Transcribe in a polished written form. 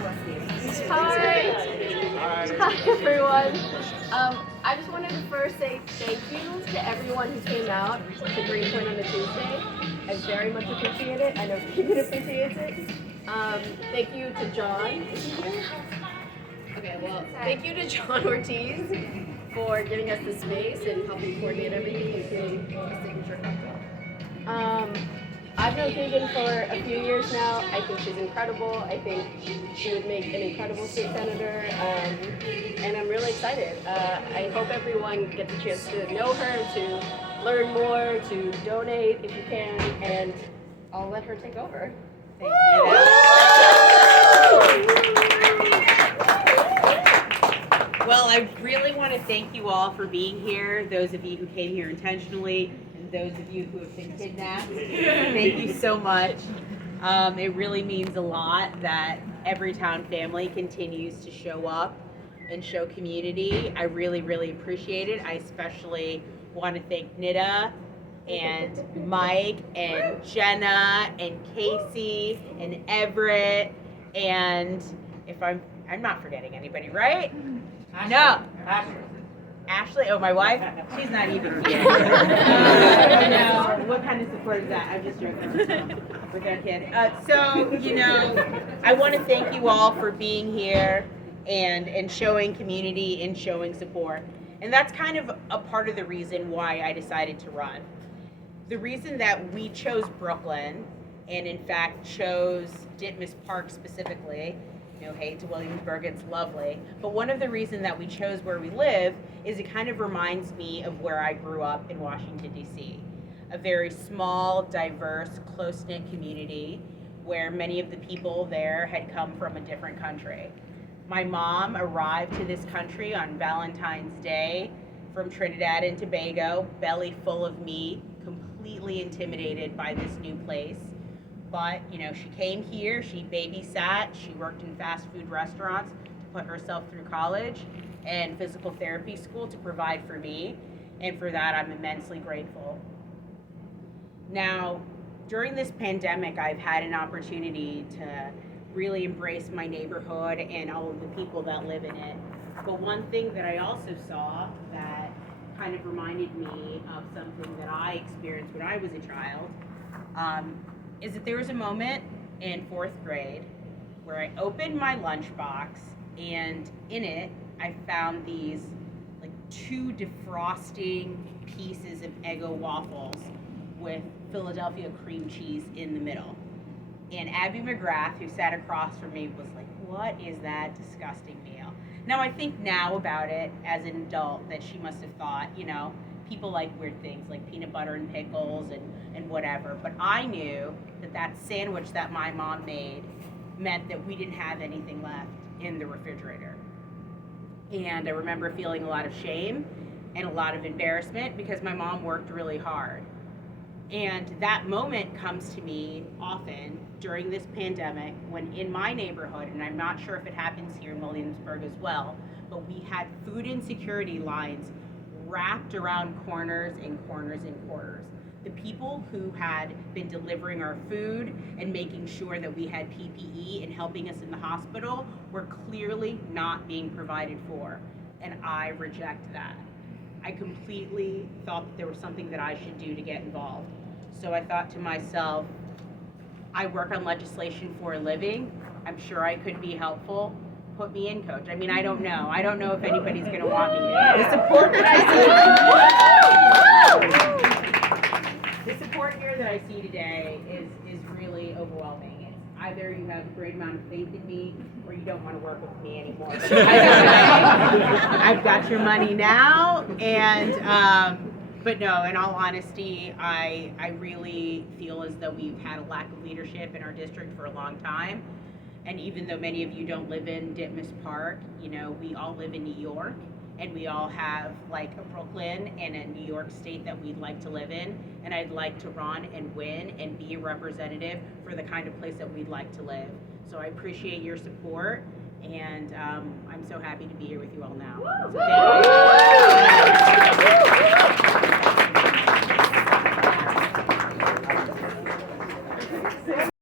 Hi everyone. I just wanted to first say thank you to everyone who came out to Greenpoint on a Tuesday. I very much appreciate it. I know Keegan appreciates it. Thank you to John. Is he here? Okay, well, thank you to John Ortiz for getting us the space and helping coordinate everything, including the signature cocktail. I've known Kaegan for a few years now. I think she's incredible. I think she would make an incredible state senator, and I'm really excited. I hope everyone gets a chance to know her, to learn more, to donate if you can, and I'll let her take over. Thank you. Well, I really want to thank you all for being here, those of you who came here intentionally, and those of you who have been kidnapped. Thank you so much. It really means a lot that Everytown family continues to show up and show community. I really, really appreciate it. I especially want to thank Nita and Mike and Jenna and Casey and Everett, and if I'm not forgetting anybody, right? Ashley. No. Ashley, oh, my wife? She's not even here. No, what kind of support is that? I'm just joking with that kid. So, I want to thank you all for being here and showing community and showing support. And that's kind of a part of the reason why I decided to run. The reason that we chose Brooklyn, and in fact chose Ditmas Park specifically, no hate to Williamsburg, it's lovely, but one of the reasons that we chose where we live is it kind of reminds me of where I grew up in Washington, D.C. A very small, diverse, close-knit community where many of the people there had come from a different country. My mom arrived to this country on Valentine's Day from Trinidad and Tobago, belly full of meat, completely intimidated by this new place. But, she came here, she babysat, she worked in fast food restaurants to put herself through college and physical therapy school to provide for me, and for that I'm immensely grateful. Now, during this pandemic, I've had an opportunity to really embrace my neighborhood and all of the people that live in it. But one thing that I also saw that kind of reminded me of something that I experienced when I was a child, is that there was a moment in 4th grade where I opened my lunchbox, and in it I found these like 2 defrosting pieces of Eggo waffles with Philadelphia cream cheese in the middle. And Abby McGrath, who sat across from me, was like, "What is that disgusting meal?" Now I think now about it as an adult that she must have thought, people like weird things like peanut butter and pickles and whatever. But I knew that sandwich that my mom made meant that we didn't have anything left in the refrigerator. And I remember feeling a lot of shame and a lot of embarrassment because my mom worked really hard. And that moment comes to me often during this pandemic when in my neighborhood, and I'm not sure if it happens here in Williamsburg as well, but we had food insecurity lines wrapped around corners and corners and corners. The people who had been delivering our food and making sure that we had PPE and helping us in the hospital were clearly not being provided for, and I reject that. I completely thought that there was something that I should do to get involved. So I thought to myself, I work on legislation for a living. I'm sure I could be helpful. Put me in, Coach. I mean, I don't know. I don't know if anybody's going to want me. The support here that I see today is really overwhelming. It's either you have a great amount of faith in me or you don't want to work with me anymore. But I've got your money now, and but no, in all honesty, I really feel as though we've had a lack of leadership in our district for a long time. And even though many of you don't live in Ditmas Park, we all live in New York, and we all have like a Brooklyn and a New York State that we'd like to live in. And I'd like to run and win and be a representative for the kind of place that we'd like to live. So I appreciate your support, and I'm so happy to be here with you all now. So thank you.